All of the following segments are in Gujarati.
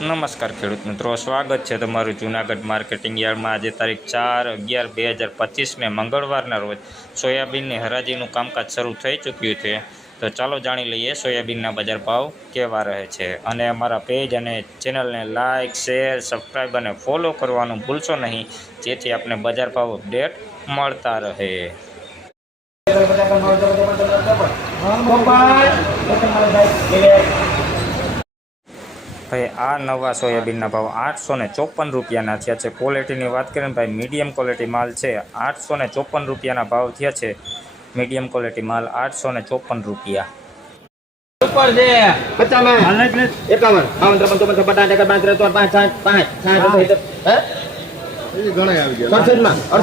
નમસ્કાર ખેડૂત મિત્રો, સ્વાગત છે તમારું જૂનાગઢ માર્કેટિંગ યાર્ડમાં। આજે તારીખ 4/11/2025 મંગળવારના રોજ સોયાબીનની હરાજીનું કામકાજ શરૂ થઈ ચૂક્યું છે। તો ચાલો જાણી લઈએ સોયાબીનના બજાર ભાવ કેવા રહે છે। અને અમારા પેજ અને ચેનલને લાઇક, શેર, સબસ્ક્રાઈબ અને ફોલો કરવાનું ભૂલશો નહીં, જેથી આપને બજાર ભાવ અપડેટ મળતા રહે। ભાઈ આ નવા સોયાબીનના ભાવ 854 રૂપિયાના થયા છે। ક્વોલિટીની વાત કરીએ ભાઈ, મીડિયમ ક્વોલિટી માલ છે 854 રૂપિયાના ભાવ થયા છે। મીડિયમ ક્વોલિટી માલ 854 રૂપિયા। ઉપર છે 50 માં 51 52 53 54 55 હે એ ઘણા આવી ગયા 67 માં 68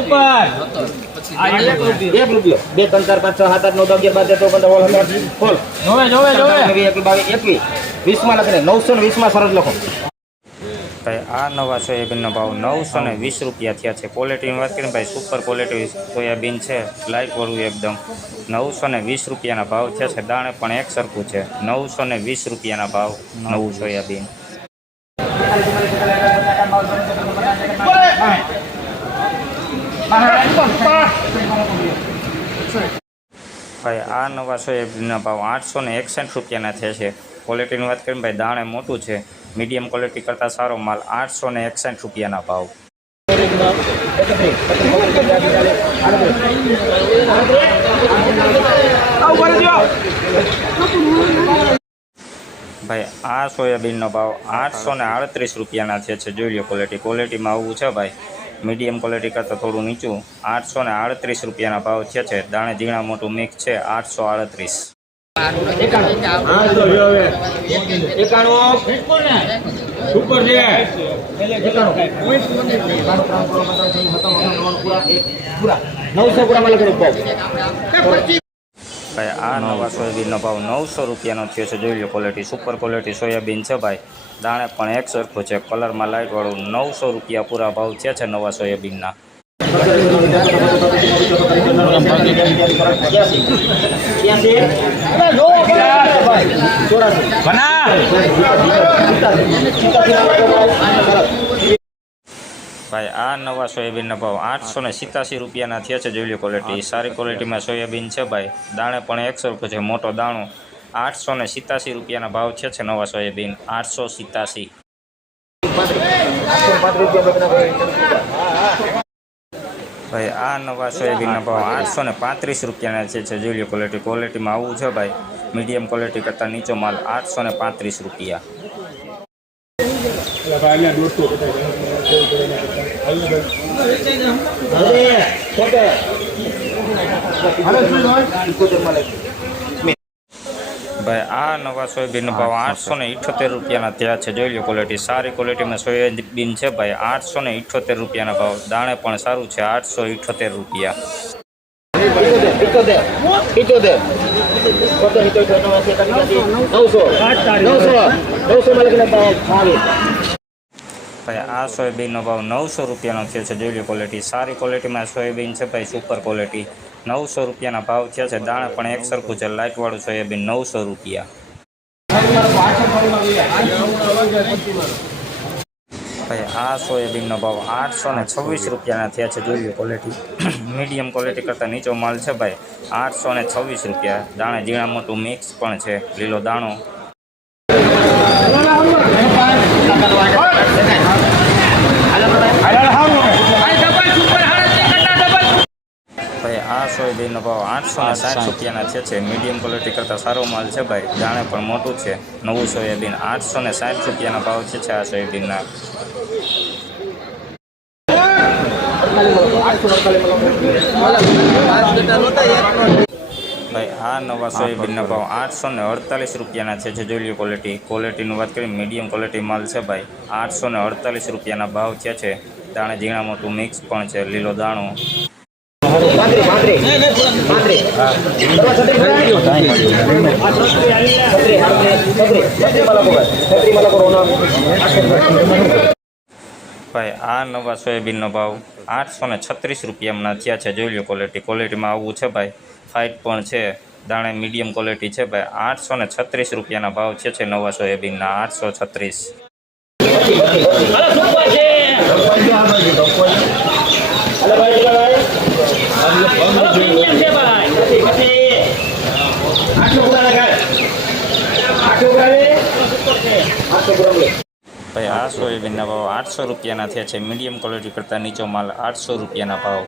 ઉપર આ 1 રૂપિયો 2 3 4 5 6 7 8 9 10 11 12 13 14 15 જોવે 21 20 માં લખીને 920 માં સરસ લખો ભાઈ આ નવા સોયાબીનનો ભાવ 920 રૂપિયા થયા છે। ક્વોલિટીની વાત કરીએ ભાઈ, સુપર ક્વોલિટી સોયાબીન છે, લાઇટવાળું એકદમ 920 રૂપિયાના ભાવ થયા છે। દાણે પણ એક સરખું છે, 920 રૂપિયાના ભાવ નવું સોયાબીન। ભાઈ આ નવા સોયાબીનના ભાવ 861 રૂપિયાના થયા છે। ક્વોલિટીની વાત કરીએ ભાઈ, દાણે મોટું છે, મીડિયમ ક્વોલિટી કરતાં સારો માલ 861 રૂપિયાના ભાવ। ભાઈ આ સોયાબીનનો ભાવ 838 રૂપિયાના છે। જોઈ લો ક્વોલિટીમાં આવું છે ભાઈ, મીડિયમ ક્વોલિટી કરતાં થોડું નીચું 838 રૂપિયાના ભાવ છે। દાણે ઝીણા મોટું મિક્સ છે 838। ભાઈ આ નવા સોયાબીનનો ભાવ 900 રૂપિયાનો થયો છે। જોઈ low quality, super quality soybean છે ભાઈ, દાણે પણ એક સરખું છે, કલરમાં લાઇટવાળું 900 રૂપિયા પૂરા ભાવ થયા છે નવા સોયાબીનના। ભાઈ આ નવા સોયાબીનના ભાવ 887 રૂપિયાના થયા છે। જોઈ લો ક્વોલિટી, સારી ક્વોલિટીમાં સોયાબીન છે ભાઈ, દાણે પણ એક સરખું છે, મોટો દાણો 887 રૂપિયાના ભાવ છે નવા સોયાબીન 887। ભાઈ આ નવા સોયાબીનના ભાવ 835 રૂપિયાના છે। જોઈ લો ક્વોલિટીમાં આવું છે ભાઈ, મીડિયમ ક્વોલિટી કરતાં નીચો માલ 835 રૂપિયા। ભાઈ આ નવા સોયાબીનનો ભાવ 878 રૂપિયાના થયા છે। જોઈ લો ક્વોલિટી, સારી ક્વોલિટીમાં સોયાબીન છે ભાઈ, 878 રૂપિયાના ભાવ, દાણે પણ સારું છે 878 રૂપિયા। ભાઈ આ સોયાબીનનો ભાવ 900 રૂપિયાનો થયો છે। જોઈ લો ક્વોલિટી, સારી ક્વોલિટીમાં સોયાબીન છે ભાઈ, સુપર ક્વોલિટી 900 રૂપિયાના ભાવ થયા છે। દાણે પણ એક સરખું છે, લાઇટવાળું સોયાબીન 900 રૂપિયા। ભાઈ આ સોયાબીનનો ભાવ 826 રૂપિયાના થયા છે। જોઈ લો ક્વોલિટી, મીડિયમ ક્વોલિટી કરતાં નીચો માલ છે ભાઈ, 826 રૂપિયા, દાણે ઝીણા મોટું મિક્સ પણ છે, લીલો દાણો। ભાઈ આ સોયાબીનનો ભાવ 860 રૂપિયાના છે। મીડિયમ ક્વોલિટી કરતાં સારો માલ છે ભાઈ, દાણે પણ મોટું છે, નવું સોયાબીન 860 રૂપિયાના ભાવ છે આ સોયાબીનના। ભાઈ આ નવા સોયાબીનના ભાવ 848 રૂપિયાના છે। જોઈ લો ક્વોલિટીની વાત કરીએ, મીડિયમ ક્વોલિટી માલ છે ભાઈ, 848 રૂપિયાના ભાવ છે। દાણે ઝીણા મોટું મિક્સ પણ છે, લીલો દાણો। ભાઈ આ નવા સોયાબીનનો ભાવ 836 રૂપિયાના થયા છે। જોઈ લો ક્વોલિટીમાં આવું છે ભાઈ, ફાઇટ પણ છે, દાણે મીડિયમ ક્વોલિટી છે ભાઈ 836 રૂપિયાના ભાવ છે નવા સોયાબીનના 836. ભાઈ આ સોયાબીનના ભાવ 800 રૂપિયાના થયા છે. મીડિયમ ક્વોલિટી કરતાં નીચો માલ 800 રૂપિયાના ભાવ.